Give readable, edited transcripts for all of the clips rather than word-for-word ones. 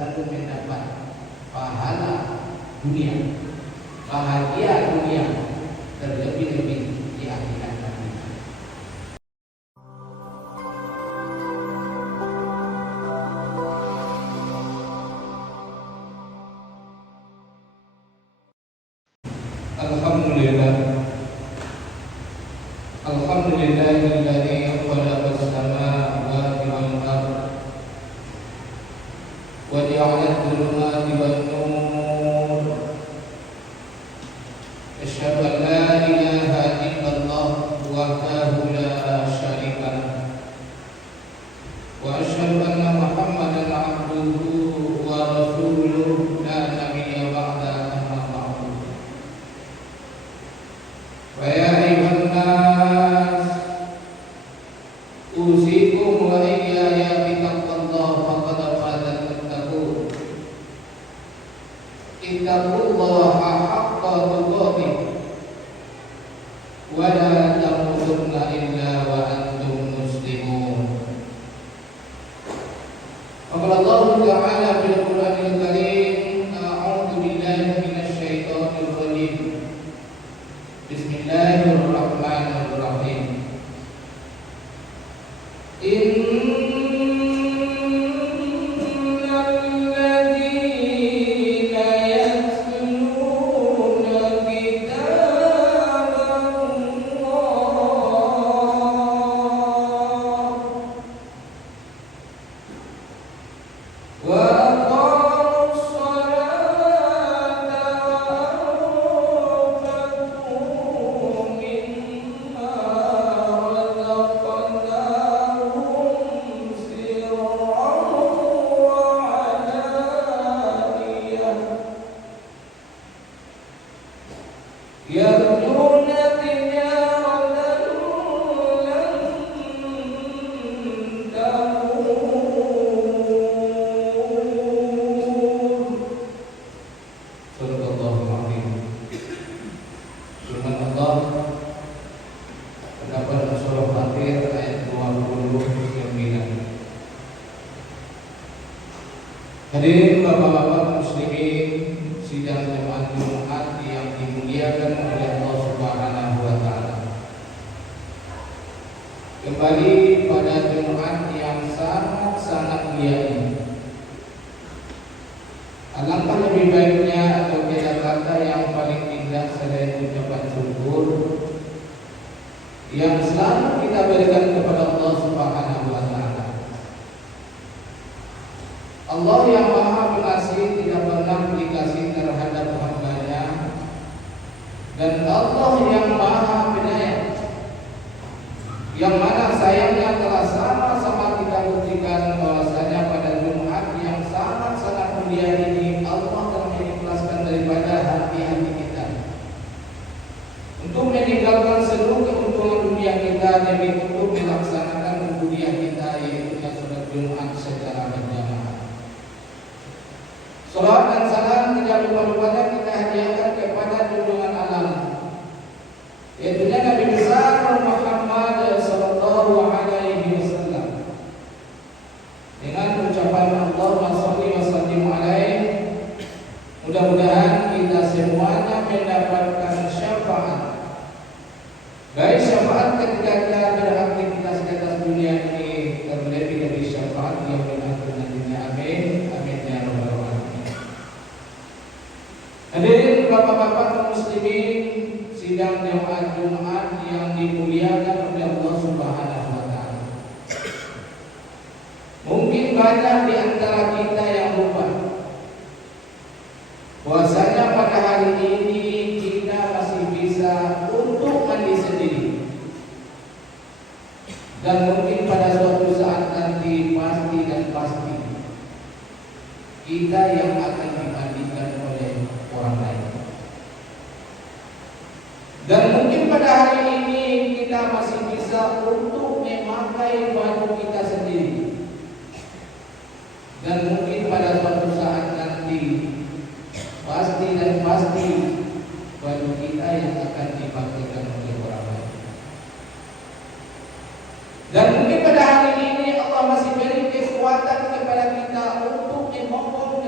selalu mendapat pahala dunia, bahagia dunia, terlebih-lebih di akhirat nanti. Alhamdulillah, alhamdulillahilladzi khalaqa as-samawati wal ardh wa ja'ala adh-dhulumati wan nur. Asyhadu an la ilaha illallah wahdahu la syarika lah, wa asyhadu anna Muhammadan abduhu wa rasuluhu la nabiyya ba'da, amma ba'du. Wa ya ayyuhan nas usikum wa iyaya bittaqwallah faqad fazal muttaqun. Ittaqullaha haqqa tuqatih wa la tamutunna illa wa antum muslimun. Qala Allah Ta'ala fil Qur'anil Karim, a'udzu billahi minasy syaithanir rajim. Bismillahirrahmanirrahim. Hadirin bapak-bapak muslimin sidang jemaat Jumat yang dimuliakan oleh Allah Subhanahu wa taala. Kembali pada Jumat yang sangat mulia ini. Alangkah lebih baiknya atau kata yang paling indah selain ucapan syukur yang selalu kita berikan kepada Allah Subhanahu wa taala. Allah yang Maha Pengasih tidak pernah dikasih terhadap hamba-Nya, dan Allah yang Maha Penyayang, yang mana sayangnya telah sama-sama kita buktikan bahwasanya pada Jumat yang sangat-sangat mulia ini Allah telah mengikhlaskan daripada hati-hati kita untuk meninggalkan seluruh keuntungan dunia kita demi untuk melaksanakan ubudiyah kita, yaitu salat Jumat secara berjamaah. Salawat dan salam tidak lupa-lupanya kita hadiahkan kepada junjungan alam, yaitu Nabi besar Muhammad sallallahu alaihi wasallam, dengan ucapan Allahumma shalli wa sallim alaihi. Mudah-mudahan kita semuanya mendapatkan syafaat, baik syafaat ketika kita beraktivitas di atas dunia ini, terlebih dari syafaat yang akhir nantinya. Amin, amin ya rabbal alamin. Hadirin bapak-bapak muslimin sidang jemaat Jumat yang dimuliakan oleh Allah Subhanahu wa taala. Mungkin banyak di antara kita yang lupa bahwasanya pada hari ini kita masih bisa untuk mandi sendiri, dan mungkin pada suatu saat nanti pasti kita yang akan dimandikan oleh orang lain. Dan mungkin pada hari ini kita masih bisa untuk memakai baju kita sendiri, dan mungkin pada suatu saat nanti pasti baju kita yang akan dipakaikan oleh orang lain. Dan mungkin pada hari ini Allah masih beri kekuatan kepada kita untuk memotong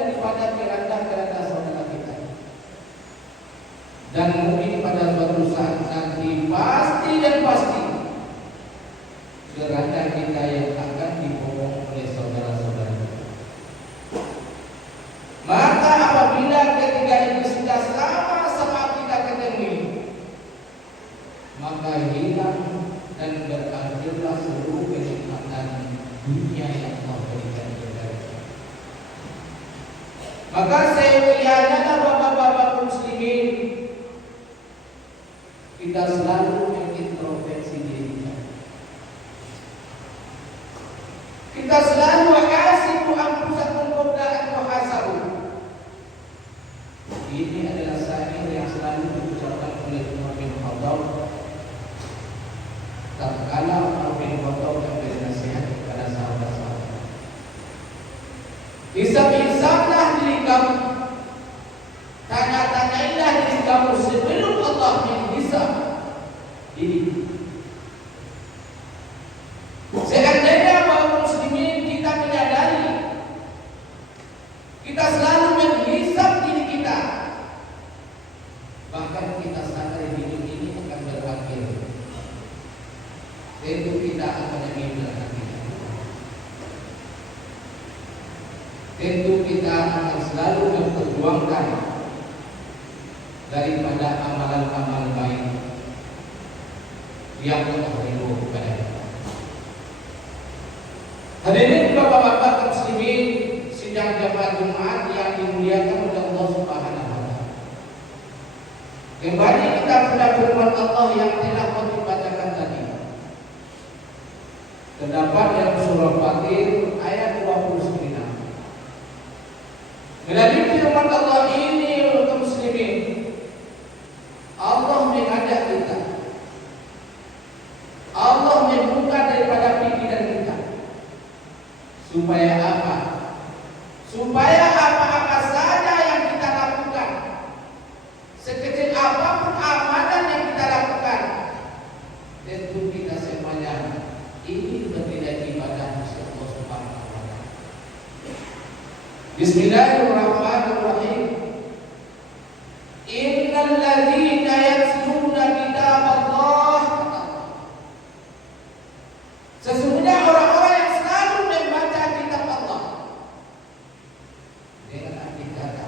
Maka seyogyanya bapak-bapak muslimin, kita selalu mengintrospeksi diri kita. Kita selalu hasibu anfusakum qabla an tuhasabu. Ini adalah syair yang selalu diucapkan oleh Umar bin Khattab tatkala Umar bin Khattab memberi nasihat kepada sahabat-sahabat. Hisab-hisablah diri kamu, tanya-tanyailah diri kamu sebelum Allah menghisab diri. Seandainya kaum muslimin kita menyadari kita selalu menghisab diri kita, bahkan kita sadar hidup ini akan berakhir, tentu kita akan berakhir. Tentu kita akan selalu memperjuangkan daripada amalan-amalan baik yang Allah ridho kepada kita. Hadirin bapak-bapak muslimin sidang jamaah Jumat yang dimuliakan oleh Allah Subhanahu wa taala. Kembali kita pada firman Allah yang telah dibacakan tadi. Terdapat dalam surah Fatir ayat 29. Melalui firman Allah ini untuk muslimin, Allah mengajak kita, Allah membuka daripada pikiran kita, supaya apa? Supaya apa-apa saja yang kita lakukan, sekecil apapun amalan yang kita lakukan, tentu kita semuanya ini bernilai ibadah Allah Subhanahu wa taala. Bismillahirrahmanirrahim. Innal ladzina yatluna kitaballah, sesungguhnya orang-orang yang selalu membaca kitab Allah. Dengan arti kata,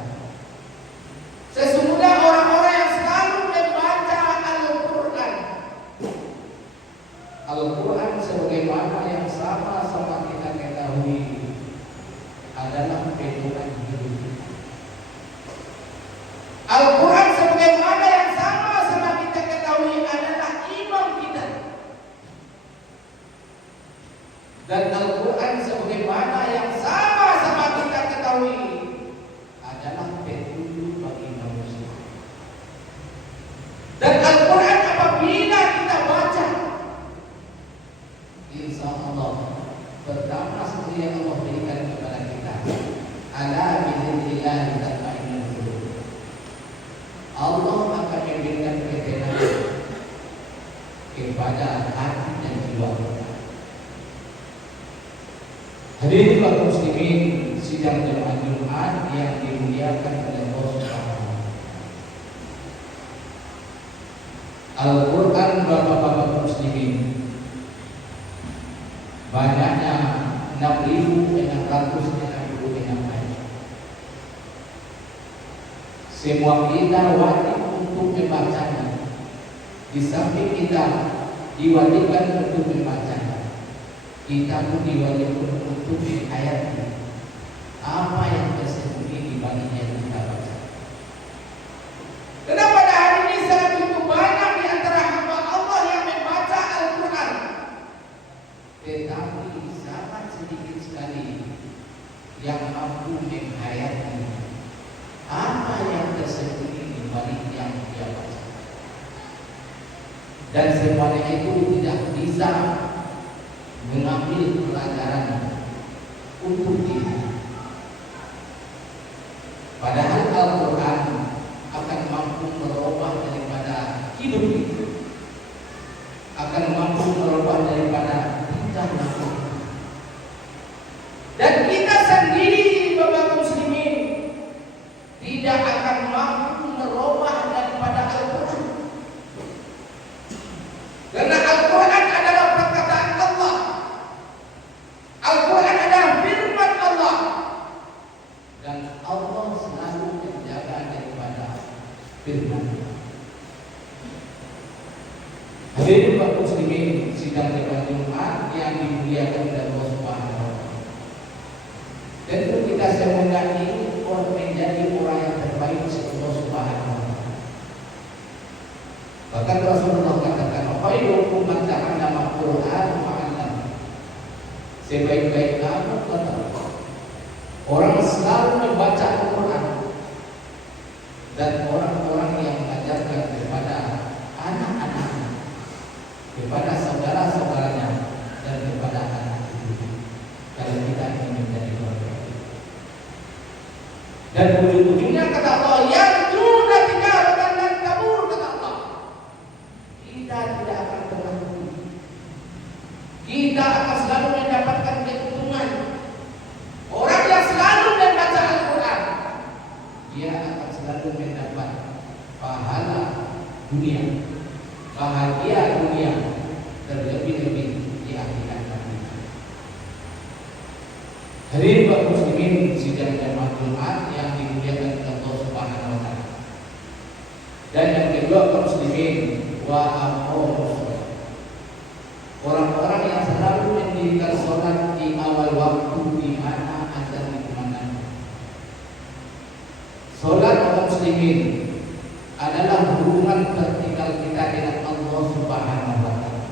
sesungguhnya orang-orang yang selalu membaca Al-Quran. Al-Quran sebagaimana yang sama-sama kita ketahui adalah pedoman hidup. Al-Quran sebagaimana yang sama-sama kita ketahui adalah imam kita. Dan Al-Quran sebagaimana yang sama-sama kita ketahui adalah petunjuk bagi manusia. Dan Al-Quran apabila kita baca, insya Allah pertama seperti yang Allah berikan kepada kita, ala bidzikrillah tatma'innul qulub. Allah akan memberikan ketenangan kepada hati dan jiwa kita. Hadirin kaum muslimin sidang jemaah Jumat yang dimuliakan oleh Allah Subhanahu wa taala. Al-Quran bapak-bapak muslimin banyaknya 6.666 ayat. Semua kita wajib untuk membacanya. Di samping kita diwajibkan untuk membacanya, kita pun diwajibkan untuk menghayati apa yang tersembunyi di balik yang kita baca. Karena pada hari ini sangat cukup banyak di antara hamba Allah yang membaca Al-Quran, tetapi sangat sedikit sekali yang mampu menghayati apa yang tersembunyi di balik yang dia baca. Dan semuanya itu tidak bisa mengambil pelajaran untuk diri. Padahal Al-Quran akan mampu merubah daripada hidup kita, akan mampu merubah daripada tingkah laku. Dan kita sendiri bapak muslimin tidak akan mampu merubah daripada Al-Quran. Karena Al-Quran adalah perkataan Allah. Al-Quran adalah firman Allah. Dan Allah selalu menjaga daripada firman. Hadirin kaum muslimin sidang jemaah Jumat yang dimuliakan oleh Allah Subhanahu wa taala. Tentu kita semuanya ini orang sebaik-baik kamu kata Allah. Orang selalu membaca Al-Quran dan orang-orang yang mengajarkan kepada anak-anaknya, kepada saudara-saudaranya, dan kepada anak cucu. Kalau kita ingin menjadi keluarga, dan ujung-ujungnya kata Allah, yang sudah tijaratan dan kabur, kata Allah, kita tidak akan pernah rugi. Kita akan selalu mendapatkan keuntungan. Orang yang selalu membaca Al-Quran, dia akan selalu mendapat pahala dunia, bahagia dunia, terlebih-lebih di akhirat nanti. Hadirin kaum muslimin sidang jamaah Jumat yang dimuliakan oleh Allah Subhanahu wa taala. Dan yang kedua kaum muslimin wa aqamus shalah. Orang-orang yang selalu mendirikan sholat di awal waktu di mana azan dikumandangkan. Sholat kaum muslimin adalah hubungan vertikal kita dengan Allah Subhanahu wa taala.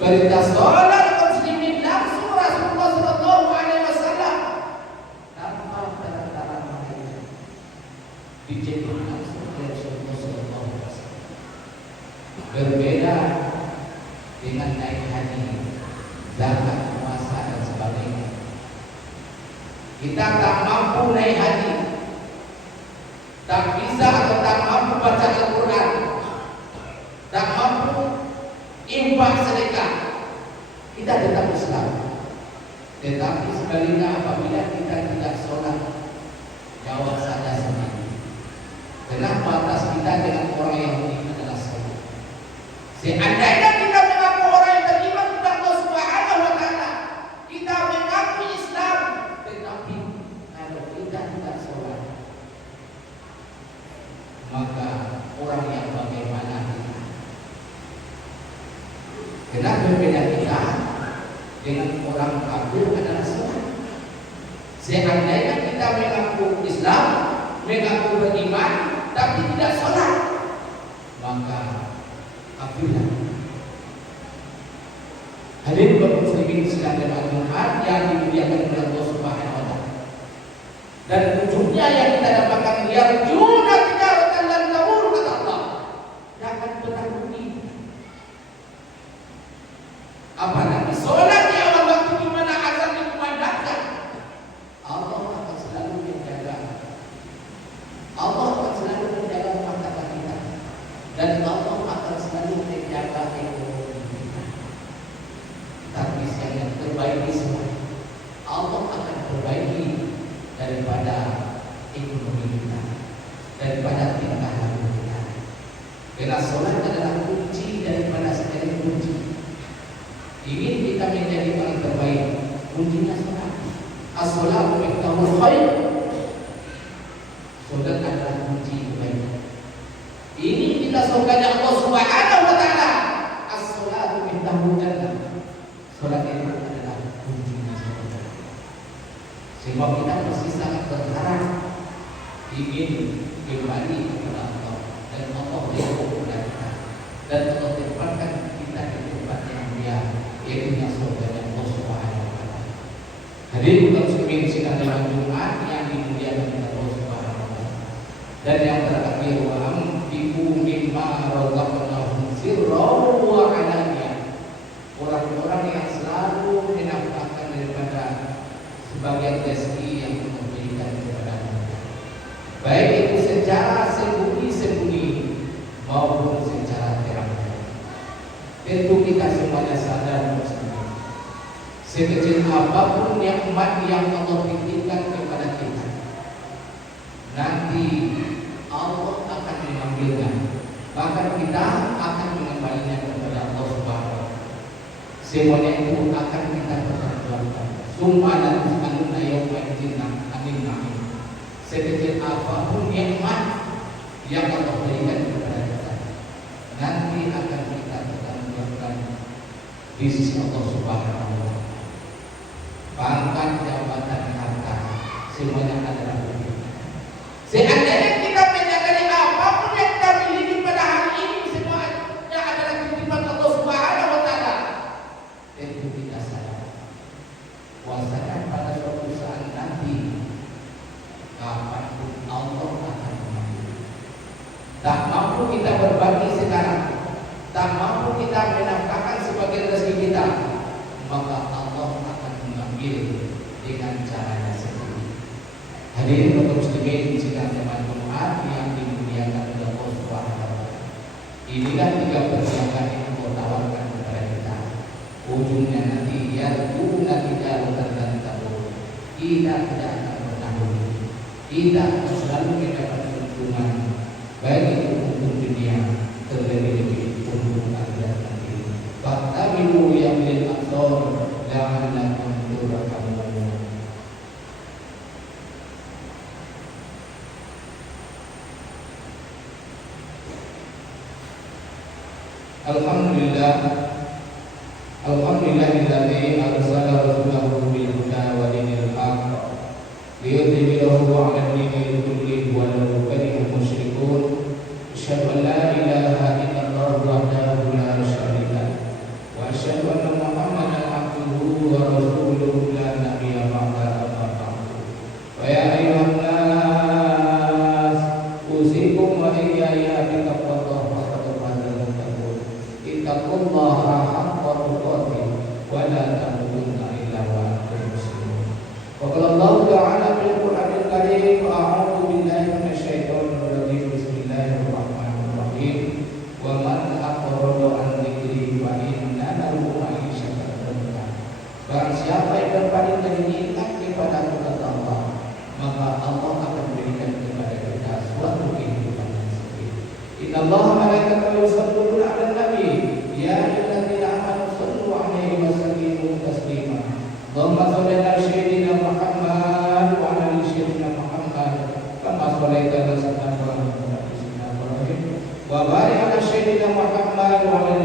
Perintah sholat kaum muslimin langsung Rasulullah sallallahu alaihi wasallam tanpa tanda-tanda malaikat. Dicetak langsung oleh Rasulullah sallallahu alaihi wasallam. Berbeda dengan naik haji, zakat, puasa dan sebagainya. Kita tak mampu naik haji, tak bisa atau tak mampu baca Al-Quran, tak mampu infak sedekah, kita tetap Islam. Tetapi sebaliknya apabila kita tidak sholat, jawab saja sendiri. Kenapa atas kita dengan orang yang beriman adalah sholat? Seandainya kita mengaku orang yang beriman kepada Allah Subhanahu wa taala, kita mengaku Islam, tetapi kalau kita tidak sholat, maka orang yang bagaimana kita? Kenapa beda kita dengan orang kafir adalah sholat? Seandainya kita mengaku Islam, mengaku beriman, tapi tidak sholat, maka kafirlah. Hadirin kaum muslimin sedang jemaah Jumat yang dimuliakan oleh Allah Subhanahu wa taala. Dan ujungnya yang kita dapatkan yarjuna tijaratan lan tabur, kata Allah. Jangan pernah rugi. Apalagi sholat di awal waktu di mana azan dikumandangkan, Allah akan selalu menjaga. Allah akan selalu menjaga rumah tangga kita, dan Allah akan selalu menjaga ekonomi kita. Tapi yang terbaik semua, Allah akan perbaiki daripada ekonomi kita, daripada tingkah laku kita. Karena sholat adalah kunci daripada segala kunci. Ingin kita menjadi orang terbaik, kuncinya sholat. As-sholatu miftahul khair. Sholat adalah kunci kebaikan. Ini kita surganya Allah Subhanahu wa taala. As-sholatu miftahul jannah. Sholat itu adalah kuncinya surga. Sehingga kita masih sangat berharap ingin kembali kepada Allah, dan Allah ridho kepada kita, dan Allah tempatkan kita di tempat yang mulia, yaitu surga Allah Subhanahu wa taala. Hadirin kaum muslimin sidang jemaah Jumat yang dimuliakan oleh Allah Subhanahu wa taala. Dan yang terakhir, wa amfiqu mimma razaqnahum sirran wa alaniyah. Orang-orang yang selalu menafkahkan daripada sebagian rezeki yang Allah berikan kepada mereka, baik itu secara sembunyi-sembunyi maupun secara terang-terang. Tentu kita semuanya sadar, sekecil apapun nikmat yang Allah titipkan kepada kita, nanti Allah akan mengambilnya, bahkan kita akan mengembalinya kepada Allah Subhanahu wa taala. Semuanya itu akan kita pertanggungjawabkan. Summa la tus'aluna yawma idzin 'anil na'im. Sekecil apapun nikmat yang Allah berikan kepada kita, nanti akan kita pertanggungjawabkan di sisi Allah Subhanahu wa taala. Pangkat, jabatan, harta, semuanya adalah milik. Seandainya kita menyadari apapun yang kita miliki pada hari ini semuanya adalah titipan Allah Subhanahu wa taala, tentu kita sadar tak mampu kita berbagi sekarang, tak mampu kita menafkahkan sebagian rezeki kita, maka Allah akan mengambil dengan caranya sendiri. Hadirin kaum muslimin sidang jemaat Jumat yang dimuliakan oleh Allah Subhanahu wa taala. Inilah 3 persiapan yang Allah tawarkan kepada kita. Ujungnya nanti yarjuna tijaratan lan tabur. Kita tidak akan bertanggung. Kita selalu mendapat keuntungan, baik itu untung dunia, terlebih-lebih untung akhirat nanti. Fa'tabiru ya ulil absar la'allakum turhamun. Alhamdulillahilladzi arsala rasulahu bil huda wa dinil haqq liyudhhirahu 'ala ad-dini kullihi walau karihal musyrikun. Asyhadu an la ilaha illallah wahdahu la syarika lahu wa asyhadu anna Muhammadan 'abduhu wa rasuluhu la nabiyya ba'dahu amma ba'du. Wa ya ayyuhan nas usikum wa iyaya bi taqwallahi wa taqwallahi taqul. Ittaqullaha haqqa tuqatih wa la tamutunna illa wa antum muslimun. Wa qala Allah ta'ala fil Qur'anil Karim, a'udzu billahi minasyaitonir rajim. Bismillahirrahmanirrahim. Wa man aqrada an dzikri fa inna lahu ma'isyatan dhanka. Barang siapa yang berpaling dari ingat kepada kata Allah, maka Allah akan berikan kepada kita suatu kehidupan yang sepi. Innallaha malaikatahu yusholluna 'alan nabi ya ayyuhalladzina amanu shallu 'alaihi wa sallimu taslima. Allahumma shalli 'ala sayyidina Muhammad wa 'ala ali sayyidina Muhammad kama shallaita 'ala sayyidina Ibrahim wa 'ala ali sayyidina Ibrahim wa barik 'ala sayyidina Muhammad wa 'ala